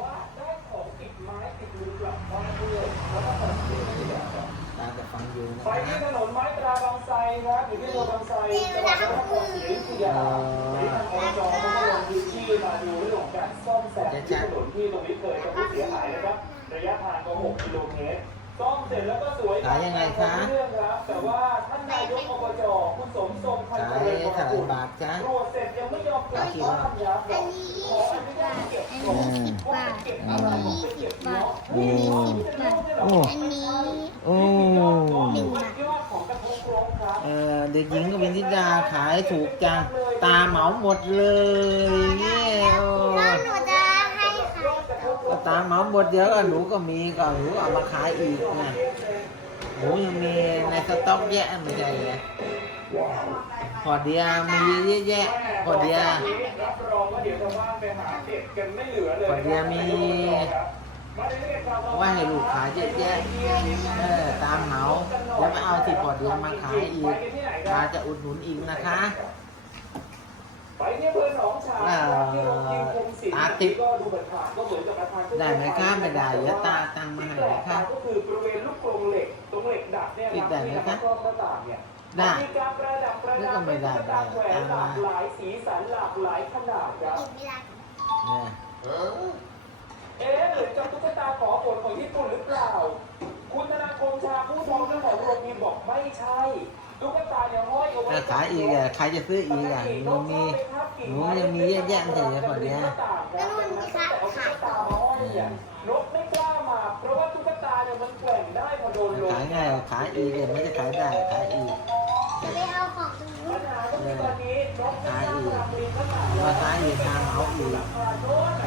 ว่าได้ของติดไม้ติดมือกลับบ้านด้วยแล้วก็ของเสียที่แบบตาจะฟังอยู่นะไปที่ถนนไม้ตราบางไทรครับอยู่ที่ตัวบางไทรจังหวัดพระนครศรีอยุธยาที่ทางอบจเขาก็ลงพื้นที่มาดูเรื่องของการซ่อมแซมที่ถนนที่ตรงนี้เคยจะผู้เสียหายนะครับระยะทางก็6กิโลเมตรซ่อมเสร็จแล้วก็สวยงามเรื่องครับแต่ว่าท่านนายกอบจคุณสมทรงพันขายเจริญวรเท่าไหร่กุลบาทจ๊ะตรวจเสร็จยังไม่ยอมกลับบ้านครับ สิบบาทอันนี้สิบบาทอันนี้สิบบาทอันนี้สิบบาทอันนี้โอ้หนึ่งบาทเออเด็กหญิงกวินทิดาขายถูกจัง ตาเหมาหมดเลยเนี่ยโอ้แล้วหนูจะให้ใครก็ตาเหมาหมดเดี๋ยวหนูก็มีก็หนูเอามาขายอีกนะหนูยังมีในสต็อกแยะไม่ใช่เหรอ พอเดียวมีเยอะแยะพอเดียวรับรองว่าเดี๋ยวจะว่างไปหาเด็ดกันไม่เหลือเลยพอเดียวมีว่าให้ลูกขายเยอะแยะเออตามเหมาแล้วมาเอาที่พอเดียวมาขายอีกตาจะอุดหนุนอีกนะคะไปที่อำเภอหนองฉางครับที่โรงยิมคมศิลป์ตาติดก็ดูเหมือนผ่านก็เหมือนกับประธานได้ไหมคะไม่ได้เดี๋ยวตาตังมาให้ไหมคะก็คือบริเวณลูกกรงเหล็กตรงเหล็กดัดเนี่ยติดได้ไหมคะที่ นำรอบหน้าต่างเนี่ยได้มีการประดับประแล้วดาก็ไม่ได้เป็นตุ๊กตาแขวนหได้ลากหลายสีสันหลากหลายขนาดครับอีกเวลาเนี่ยเอ๊ะเหมือนกับตุ๊กตาขอฝนของญี่ปุ่นหรือเปล่า คุณธนาคมชาผู้ทองเจ้าของโรงพิมพ์บอกไม่ใช่ตุ๊กตาเนี่ยห้อยเอาไว้ถ้าขายอีกอะใครจะซื้ออีกอะหนูมีหนูยังมีเยอะแยะไม่ใช่เหรอพอเดียวแล้วมันมีขายขายต่อนกไม่กล้ามาเพราะว่าตุ๊กตาเนี่ยมันแกว่งได้พอโดนลมขายง่ายขายอีกเนี่ยไม่ได้ขายได้ขายอีก นู้าก็คือตอนนี้นกม่กล้ามาริมหน้าต่างมาขายอีกทางเขาอีกราคาโน้น